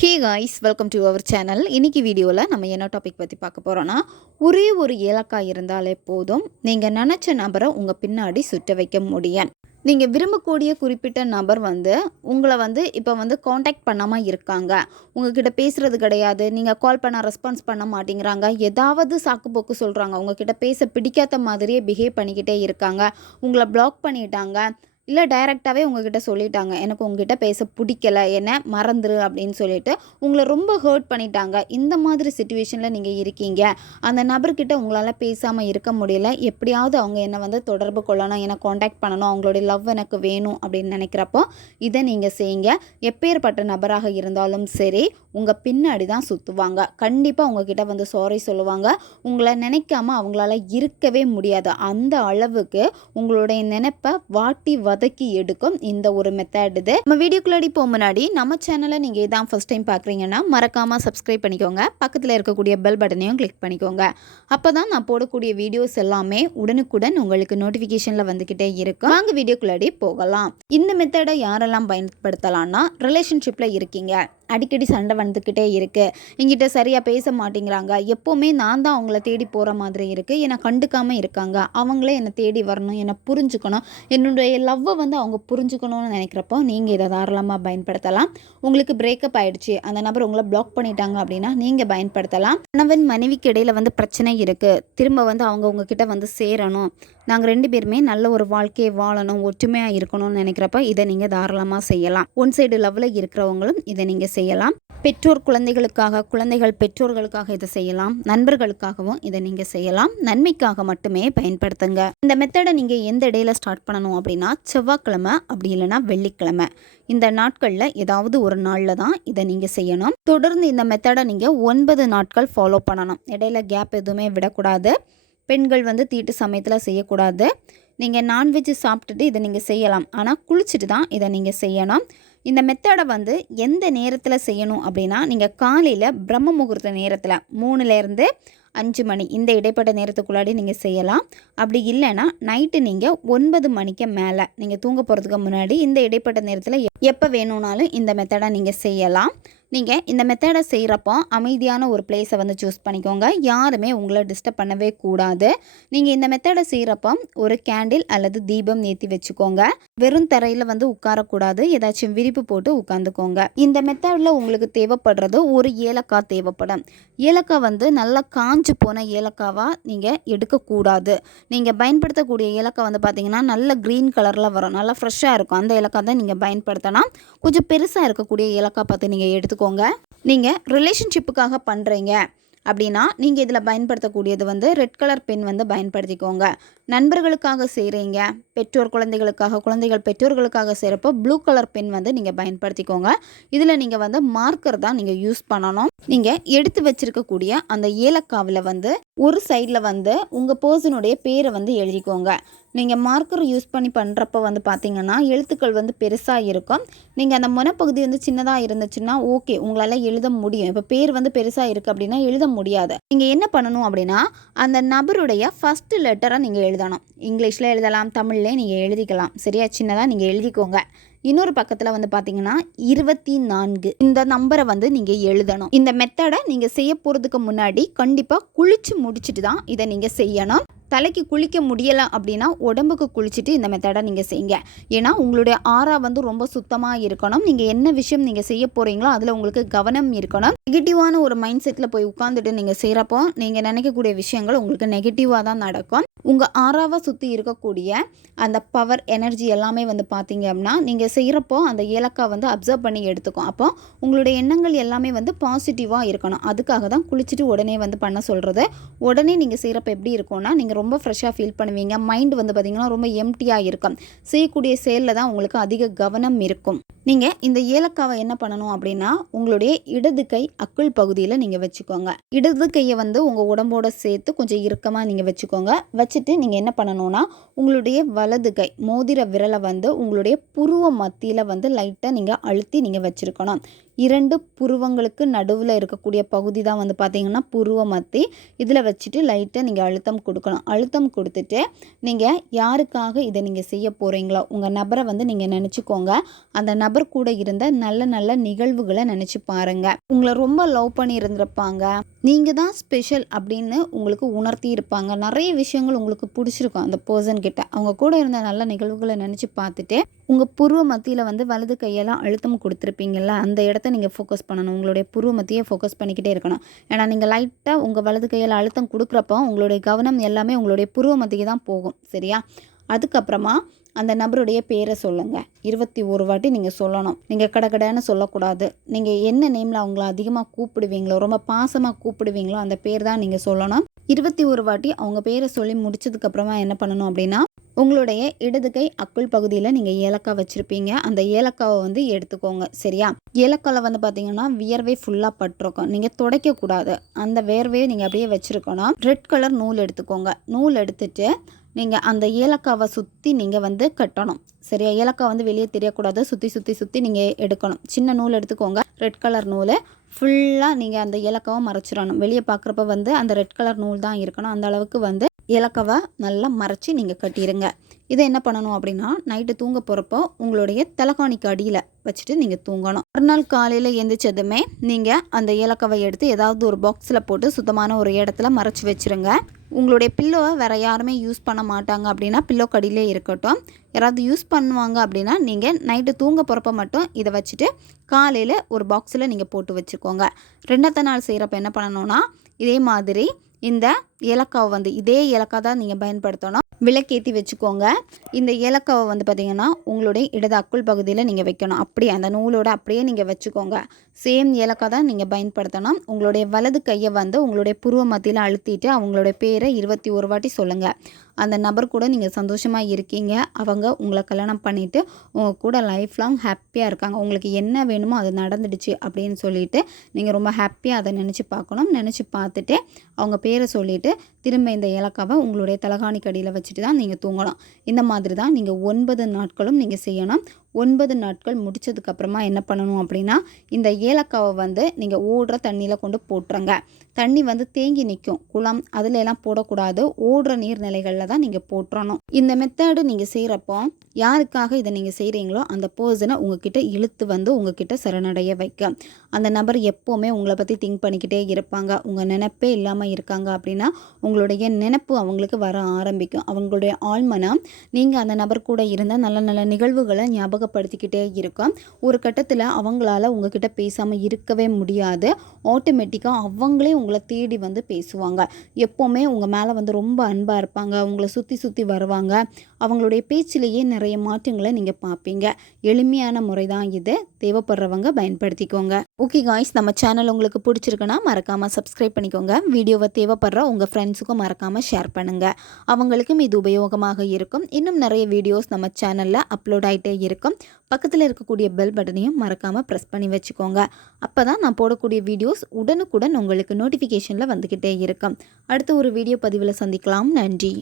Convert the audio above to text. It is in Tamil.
Hey guys welcome to our channel இன்னைக்கு வீடியோவில் நம்ம என்ன டாபிக் பற்றி பார்க்க போகிறோன்னா ஒரே ஒரு ஏலக்காய் இருந்தாலே போதும். நீங்கள் நினச்ச நபரை உங்கள் பின்னாடி சுட்ட வைக்க முடியும். நீங்கள் விரும்பக்கூடிய குறிப்பிட்ட நபர் வந்து உங்களை வந்து இப்போ வந்து காண்டாக்ட் பண்ணாமல் இருக்காங்க. உங்ககிட்ட பேசுகிறது கிடையாது. நீங்கள் கால் பண்ணால் ரெஸ்பான்ஸ் பண்ண மாட்டேங்கிறாங்க. ஏதாவது சாக்கு போக்கு சொல்கிறாங்க உங்ககிட்ட பேச பிடிக்காத மாதிரியே பிஹேவ் பண்ணிக்கிட்டே இருக்காங்க. உங்களை பிளாக் பண்ணிட்டாங்க. இல்லை டைரெக்டாகவே உங்ககிட்ட சொல்லிட்டாங்க. எனக்கு உங்ககிட்ட பேச பிடிக்கல. என்ன மறந்துரு அப்படின்னு சொல்லிட்டு உங்களை ரொம்ப ஹர்ட் பண்ணிட்டாங்க. இந்த மாதிரி சுச்சுவேஷனில் நீங்கள் இருக்கீங்க. அந்த நபர்கிட்ட உங்களால் பேசாமல் இருக்க முடியல. எப்படியாவது அவங்க என்னை வந்து தொடர்பு கொள்ளணும். என்னை காண்டாக்ட் பண்ணணும். அவங்களுடைய லவ் எனக்கு வேணும் அப்படின்னு நினைக்கிறப்போ இதை நீங்கள் செய்யுங்க. எப்பேற்பட்ட நபராக இருந்தாலும் சரி உங்கள் பின்னாடி தான் சுற்றுவாங்க கண்டிப்பாக உங்ககிட்ட வந்து சாரி சொல்லுவாங்க. உங்களை நினைக்காம அவங்களால இருக்கவே முடியாது. அந்த அளவுக்கு உங்களுடைய நினைப்பை வாட்டி வதக்கி எடுக்கும் இந்த ஒரு மெத்தட் இது. நம்ம வீடியோக்குள்ளாடி போக முன்னாடி நம்ம சேனலை நீங்கள் இதான் ஃபஸ்ட் டைம் பார்க்குறீங்கன்னா மறக்காமல் சப்ஸ்கிரைப் பண்ணிக்கோங்க. பக்கத்தில் இருக்கக்கூடிய பெல் பட்டனையும் கிளிக் பண்ணிக்கோங்க. அப்போ தான் நான் போடக்கூடிய வீடியோஸ் எல்லாமே உடனுக்குடன் உங்களுக்கு நோட்டிஃபிகேஷனில் வந்துக்கிட்டே இருக்கும். வாங்க வீடியோக்குள்ளாடி போகலாம். இந்த மெத்தடை யாரெல்லாம் பயன்படுத்தலாம்னா ரிலேஷன்ஷிப்பில் இருக்கீங்க. அடிக்கடி சண்டை வந்துக்கிட்டே இருக்குது எங்கிட்ட சரியாக பேச மாட்டேங்கிறாங்க. எப்போவுமே நான் தான் அவங்கள தேடி போகிற மாதிரி இருக்குது என்னை கண்டுக்காமல் இருக்காங்க. அவங்களே என்னை தேடி வரணும் என்னை புரிஞ்சுக்கணும். என்னுடைய லவ்வை வந்து அவங்க புரிஞ்சுக்கணும்னு நினைக்கிறப்போ நீங்கள் இதை தாராளமாக பயன்படுத்தலாம். உங்களுக்கு பிரேக்கப் ஆகிடுச்சு அந்த நபர் உங்களை பிளாக் பண்ணிட்டாங்க அப்படின்னா நீங்கள் பயன்படுத்தலாம். கணவன் மனைவிக்கு இடையில் வந்து பிரச்சனை இருக்குது திரும்ப வந்து அவங்க உங்ககிட்ட வந்து சேரணும். நாங்கள் ரெண்டு பேருமே நல்ல ஒரு வாழ்க்கையை வாழணும் ஒற்றுமையாக இருக்கணும்னு நினைக்கிறப்ப இதை நீங்கள் தாராளமாக செய்யலாம். ஒன் சைடு லவ்வில் இருக்கிறவங்களும் இதை நீங்கள் செய்யலாம். பெற்றோர் குழந்தைகளுக்காக குழந்தைகள் பெற்றோர்களுக்காக இதை செய்யலாம். நண்பர்களுக்காகவும் இதை நீங்கள் செய்யலாம். நன்மைக்காக மட்டுமே பயன்படுத்துங்க. இந்த மெத்தடை நீங்கள் எந்த இடையில ஸ்டார்ட் பண்ணணும் அப்படின்னா செவ்வாய்க்கிழமை அப்படி இல்லைன்னா வெள்ளிக்கிழமை. இந்த நாட்களில் ஏதாவது ஒரு நாளில் தான் இதை நீங்கள் செய்யணும். தொடர்ந்து இந்த மெத்தடை நீங்கள் ஒன்பது நாட்கள் ஃபாலோ பண்ணணும். இடையில கேப் எதுவுமே விடக்கூடாது. பெண்கள் வந்து தீட்டு சமயத்தில் செய்யக்கூடாது. நீங்கள் நான்வெஜ் சாப்பிட்டுட்டு இதை நீங்கள் செய்யலாம். ஆனால் குளிச்சுட்டு தான் இதை நீங்கள் செய்யணும். இந்த மெத்தடை வந்து எந்த நேரத்தில் செய்யணும் அப்படின்னா நீங்கள் காலையில் பிரம்ம முகூர்த்த நேரத்தில் மூணுலேருந்து அஞ்சு மணி இந்த இடைப்பட்ட நேரத்துக்குள்ளாடி நீங்கள் செய்யலாம். அப்படி இல்லைன்னா நைட்டு நீங்கள் ஒன்பது மணிக்கு மேலே நீங்கள் தூங்க போகிறதுக்கு முன்னாடி இந்த இடைப்பட்ட நேரத்தில் எப்போ வேணும்னாலும் இந்த மெத்தடை நீங்கள் செய்யலாம். நீங்கள் இந்த மெத்தடை செய்கிறப்போ அமைதியான ஒரு பிளேஸை வந்து சூஸ் பண்ணிக்கோங்க. யாருமே உங்களை டிஸ்டர்ப் பண்ணவே கூடாது. நீங்கள் இந்த மெத்தடை செய்கிறப்போ ஒரு கேண்டில் அல்லது தீபம் ஏற்றி வச்சுக்கோங்க. வெறும் தரையில் வந்து உட்காரக்கூடாது. ஏதாச்சும் விரிப்பு போட்டு உட்காந்துக்கோங்க. இந்த மெத்தடில் உங்களுக்கு தேவைப்படுறது ஒரு ஏலக்காய் தேவைப்படும். ஏலக்காய் வந்து நல்லா காஞ்சு போன ஏலக்காவாக நீங்கள் எடுக்கக்கூடாது. நீங்கள் பயன்படுத்தக்கூடிய ஏலக்காய் வந்து பார்த்தீங்கன்னா நல்ல க்ரீன் கலரில் வரும். நல்லா ஃப்ரெஷ்ஷாக இருக்கும். அந்த ஏலக்காய் தான் நீங்கள் பயன்படுத்தலாம். கொஞ்சம் பெருசாக இருக்கக்கூடிய ஏலக்காய் பார்த்து நீங்கள் எடுத்துக்கோங்க. நீங்கள் ரிலேஷன்ஷிப்புக்காக பண்ணுறீங்க அப்படின்னா நீங்கள் இதில் பயன்படுத்தக்கூடியது வந்து ரெட் கலர் பென் வந்து பயன்படுத்திக்கோங்க. நண்பர்களுக்காக செய்கிறீங்க பெற்றோர் குழந்தைகளுக்காக குழந்தைகள் பெற்றோர்களுக்காக செய்கிறப்போ ப்ளூ கலர் பென் வந்து நீங்கள் பயன்படுத்திக்கோங்க. இதில் நீங்கள் வந்து மார்க்கர் தான் நீங்கள் யூஸ் பண்ணணும். நீங்கள் எடுத்து வச்சிருக்கக்கூடிய அந்த ஏலக்காவில் வந்து ஒரு சைடில் வந்து உங்கள் பர்சனுடைய பேரை வந்து எழுதிக்கோங்க. நீங்கள் மார்க்கர் யூஸ் பண்ணி பண்ணுறப்ப வந்து பார்த்தீங்கன்னா எழுத்துக்கள் வந்து பெருசாக இருக்கும். நீங்கள் அந்த முனப்பகுதி வந்து சின்னதாக இருந்துச்சுன்னா ஓகே உங்களால் எழுத முடியும். இப்போ பேர் வந்து பெருசாக இருக்குது அப்படின்னா எழுத முடியாது. நீங்கள் என்ன பண்ணணும் அப்படின்னா அந்த நபருடைய ஃபஸ்ட்டு லெட்டரை நீங்கள் எழுதணும். இங்கிலீஷில் எழுதலாம் தமிழ்லேயே நீங்கள் எழுதிக்கலாம். சரியா? சின்னதாக நீங்கள் எழுதிக்கோங்க. இன்னொரு பக்கத்தில் வந்து பார்த்தீங்கன்னா இருபத்தி நான்கு இந்த நம்பரை வந்து நீங்கள் எழுதணும். இந்த மெத்தடை நீங்கள் செய்ய போகிறதுக்கு முன்னாடி கண்டிப்பாக குளிச்சு முடிச்சுட்டு தான் இதை நீங்கள் செய்யணும். தலைக்கு குளிக்க முடியலை அப்படின்னா உடம்புக்கு குளிச்சுட்டு இந்த மெத்தடை நீங்கள் செய்யுங்க. ஏன்னா உங்களுடைய ஆறா வந்து ரொம்ப சுத்தமாக இருக்கணும். நீங்கள் என்ன விஷயம் நீங்கள் செய்ய போகிறீங்களோ அதில் உங்களுக்கு கவனம் இருக்கணும். நெகட்டிவான ஒரு மைண்ட் செட்டில் போய் உட்காந்துட்டு நீங்கள் செய்கிறப்போ நீங்கள் நினைக்கக்கூடிய விஷயங்கள் உங்களுக்கு நெகட்டிவாக தான் நடக்கும். உங்கள் ஆறாவை சுற்றி இருக்கக்கூடிய அந்த பவர் எனர்ஜி எல்லாமே வந்து பார்த்தீங்க அப்படின்னா நீங்கள் செய்கிறப்போ அந்த ஏலக்காய் வந்து அப்சர்வ் பண்ணி எடுத்துக்கும். அப்போ உங்களுடைய எண்ணங்கள் எல்லாமே வந்து பாசிட்டிவாக இருக்கணும். அதுக்காக தான் குளிச்சுட்டு உடனே வந்து பண்ண சொல்கிறது உடனே நீங்கள் செய்கிறப்ப எப்படி இருக்கும்னா நீங்கள் ரொம்ப ஃப்ரெஷ்ஷாக ஃபீல் பண்ணுவீங்க. மைண்ட் வந்து பார்த்திங்கன்னா ரொம்ப எம்டியாக இருக்கும். செய்யக்கூடிய செயலில் தான் உங்களுக்கு அதிக கவனம் இருக்கும். நீங்கள் இந்த ஏலக்காவை என்ன பண்ணணும் அப்படின்னா உங்களுடைய இடது கை அக்குள் பகுதியில் நீங்கள் வச்சுக்கோங்க. இடது கையை வந்து உங்கள் உடம்போட சேர்த்து கொஞ்சம் இறுக்கமாக நீங்கள் வச்சுக்கோங்க. வச்சுட்டு நீங்கள் என்ன பண்ணணும்னா உங்களுடைய வலது கை மோதிர விரலை வந்து உங்களுடைய புருவ மத்தியில் வந்து லைட்டாக நீங்கள் அழுத்தி நீங்கள் வச்சுருக்கணும். இரண்டு புருவங்களுக்கு நடுவில் இருக்கக்கூடிய பகுதி தான் வந்து பார்த்திங்கன்னா புருவ மத்தி. இதில் வச்சுட்டு லைட்டாக நீங்கள் அழுத்தம் கொடுக்கணும். அழுத்தம் கொடுத்துட்டு நீங்கள் யாருக்காக இதை நீங்கள் செய்ய போகிறீங்களோ உங்கள் நபரை வந்து நீங்கள் நினச்சிக்கோங்க. அந்த நபர் கூட இருந்த நல்ல நல்ல நிகழ்வுகளை நினச்சி பாருங்கள் உங்களை ரொம்ப லவ் பண்ணி இருந்திருப்பாங்க நீங்கள் தான் ஸ்பெஷல் அப்படின்னு உங்களுக்கு உணர்த்தி இருப்பாங்க. நிறைய விஷயங்கள் உங்களுக்கு பிடிச்சிருக்கும் அந்த பர்சன் கிட்ட. அவங்க கூட இருந்த நல்ல நிகழ்வுகளை நினச்சி பார்த்துட்டு உங்கள் புருவ மத்தியில் வந்து வலது கையெல்லாம் அழுத்தம் கொடுத்துருப்பீங்கள்ல அந்த இடத்த நீங்கள் ஃபோக்கஸ் பண்ணணும். உங்களுடைய புருவ மத்தியை ஃபோக்கஸ் பண்ணிக்கிட்டே இருக்கணும். ஏன்னா நீங்கள் லைட்டாக உங்கள் வலது கையில் அழுத்தம் கொடுக்குறப்போ உங்களுடைய கவனம் எல்லாமே உங்களுடைய புருவ மத்திக்கு தான் போகும். சரியா? அதுக்கப்புறமா அந்த நபருடைய பேரை சொல்லுங்கள் இருபத்தி ஒரு வாட்டி நீங்கள் சொல்லணும். நீங்கள் கடகடன்னு சொல்லக்கூடாது. நீங்கள் என்ன நேமில் அவங்கள அதிகமாக கூப்பிடுவீங்களோ ரொம்ப பாசமாக கூப்பிடுவீங்களோ அந்த பேர் தான் நீங்கள் சொல்லணும். இருபத்தி ஒரு வாட்டி அவங்க பேரை சொல்லி முடிச்சதுக்கப்புறமா என்ன பண்ணணும் அப்படின்னா உங்களுடைய இடது கை அக்குள் பகுதியில் நீங்கள் ஏலக்காய் வச்சுருப்பீங்க. அந்த ஏலக்காவை வந்து எடுத்துக்கோங்க. சரியா? ஏலக்காயில் வந்து பார்த்தீங்கன்னா வியர்வை ஃபுல்லாக பட்டிருக்கும். நீங்கள் துடைக்கக்கூடாது. அந்த வேர்வையை நீங்கள் அப்படியே வச்சுருக்கணும். ரெட் கலர் நூல் எடுத்துக்கோங்க. நூல் எடுத்துட்டு நீங்கள் அந்த ஏலக்காவை சுற்றி நீங்கள் வந்து கட்டணும். சரியா? ஏலக்காய் வந்து வெளியே தெரியக்கூடாது. சுற்றி சுற்றி சுற்றி நீங்கள் எடுக்கணும். சின்ன நூல் எடுத்துக்கோங்க. ரெட் கலர் நூல். ஃபுல்லாக நீங்கள் அந்த ஏலக்காவை மறைச்சிடணும். வெளியே பார்க்குறப்ப வந்து அந்த ரெட் கலர் நூல் தான் இருக்கணும். அந்த அளவுக்கு வந்து இலக்கவை நல்லா மறைச்சி நீங்கள் கட்டிடுங்க இதை என்ன பண்ணணும் அப்படின்னா நைட்டு தூங்க போகிறப்போ உங்களுடைய தலைகாணிக்கு அடியில் வச்சுட்டு நீங்கள் தூங்கணும். மறுநாள் காலையில் எந்திரிச்சதுமே நீங்கள் அந்த இலக்கவை எடுத்து ஏதாவது ஒரு பாக்ஸில் போட்டு சுத்தமான ஒரு இடத்துல மறைச்சி வச்சுருங்க. உங்களுடைய பில்லோவை வேறு யாருமே யூஸ் பண்ண மாட்டாங்க அப்படின்னா பில்லோ கடியிலே இருக்கட்டும். யாராவது யூஸ் பண்ணுவாங்க அப்படின்னா நீங்கள் நைட்டு தூங்க போகிறப்ப மட்டும் இதை வச்சுட்டு காலையில் ஒரு பாக்ஸில் நீங்கள் போட்டு வச்சுக்கோங்க. ரெண்டாவது நாள் செய்கிறப்ப என்ன பண்ணணும்னா இதே மாதிரி இந்த ஏலக்காவை வந்து இதே ஏலக்காய் தான் நீங்கள் பயன்படுத்தணும். விளக்கேற்றி வச்சுக்கோங்க. இந்த ஏலக்காவை வந்து பார்த்திங்கன்னா உங்களுடைய இடது அக்குள் பகுதியில் நீங்கள் வைக்கணும். அப்படியே அந்த நூலோட அப்படியே நீங்கள் வச்சுக்கோங்க. சேம் ஏலக்காய் தான் நீங்கள் பயன்படுத்தணும். உங்களுடைய வலது கையை வந்து உங்களுடைய புருவ மத்தியில் அழுத்திட்டு அவங்களுடைய பேரை இருபத்தி ஒரு வாட்டி சொல்லுங்கள் அந்த நபர் கூட நீங்கள் சந்தோஷமாக இருக்கீங்க. அவங்க உங்களை கல்யாணம் பண்ணிவிட்டு உங்கள் கூட லைஃப் லாங் ஹாப்பியாக இருக்காங்க. உங்களுக்கு என்ன வேணுமோ அது நடந்துடுச்சு அப்படின்னு சொல்லிட்டு நீங்கள் ரொம்ப ஹாப்பியாக அதை நினச்சி பார்க்கணும். நினச்சி பார்த்துட்டு அவங்க பேரை சொல்லிவிட்டு திரும்ப இந்த ஏலக்காவை உங்களுடைய தலகாணி கடியில் வச்சுட்டு தான் நீங்கள் தூங்கலாம். இந்த மாதிரி தான் நீங்கள் ஒன்பது நாட்களும் நீங்கள் செய்யணும். ஒன்பது நாட்கள் முடிச்சதுக்கப்புறமா என்ன பண்ணணும் அப்படின்னா இந்த ஏலக்காவை வந்து நீங்கள் ஓடுற தண்ணியில் கொண்டு போட்டுருங்க. தண்ணி வந்து தேங்கி நிற்கும் குளம் அதில் எல்லாம் போடக்கூடாது. ஓடுற நீர்நிலைகளில் தான் நீங்கள் போட்டுறணும் இந்த மெத்தடு நீங்கள் செய்கிறப்போ யாருக்காக இதை நீங்கள் செய்கிறீங்களோ அந்த பர்சனை உங்ககிட்ட இழுத்து வந்து உங்ககிட்ட சரணடைய வைக்க அந்த நபர் எப்போவுமே உங்களை பற்றி திங்க் பண்ணிக்கிட்டே இருப்பாங்க. உங்கள் நினப்பே இல்லாமல் இருக்காங்க அப்படின்னா உங்களுடைய நினப்பு அவங்களுக்கு வர ஆரம்பிக்கும். அவங்களுடைய ஆழ்மனம் நீங்கள் அந்த நபர் கூட இருந்த நல்ல நல்ல நிகழ்வுகளை ஞாபகம் ஞாபகப்படுத்திக்கிட்டே இருக்கும். ஒரு கட்டத்தில் அவங்களால உங்ககிட்ட பேசாமல் இருக்கவே முடியாது. ஆட்டோமேட்டிக்காக அவங்களே உங்களை தேடி வந்து பேசுவாங்க. எப்போவுமே உங்கள் மேலே வந்து ரொம்ப அன்பாக இருப்பாங்க. உங்களை சுற்றி சுற்றி வருவாங்க. அவங்களுடைய பேச்சிலேயே நிறைய மாற்றங்களை நீங்கள் பார்ப்பீங்க. எளிமையான முறை தான் இது. தேவைப்படுறவங்க பயன்படுத்திக்கோங்க. ஓகே காய்ஸ் நம்ம சேனல் உங்களுக்கு பிடிச்சிருக்குன்னா மறக்காமல் சப்ஸ்கிரைப் பண்ணிக்கோங்க. வீடியோவை தேவைப்படுற உங்கள் ஃப்ரெண்ட்ஸுக்கும் மறக்காமல் ஷேர் பண்ணுங்கள் அவங்களுக்கும் இது உபயோகமாக இருக்கும். இன்னும் நிறைய வீடியோஸ் நம்ம சேனலில் அப்லோட் ஆகிட்டே இருக்கும். பக்கத்தில் இருக்கக்கூடிய பெல் பட்டனையும் மறக்காமல் ப்ரெஸ் பண்ணி வச்சுக்கோங்க. அப்போ தான் நான் போடக்கூடிய வீடியோஸ் உடனுக்குடன் உங்களுக்கு நோட்டிஃபிகேஷனில் வந்துக்கிட்டே இருக்கும். அடுத்த ஒரு வீடியோ பதிவில் சந்திக்கலாம். நன்றி.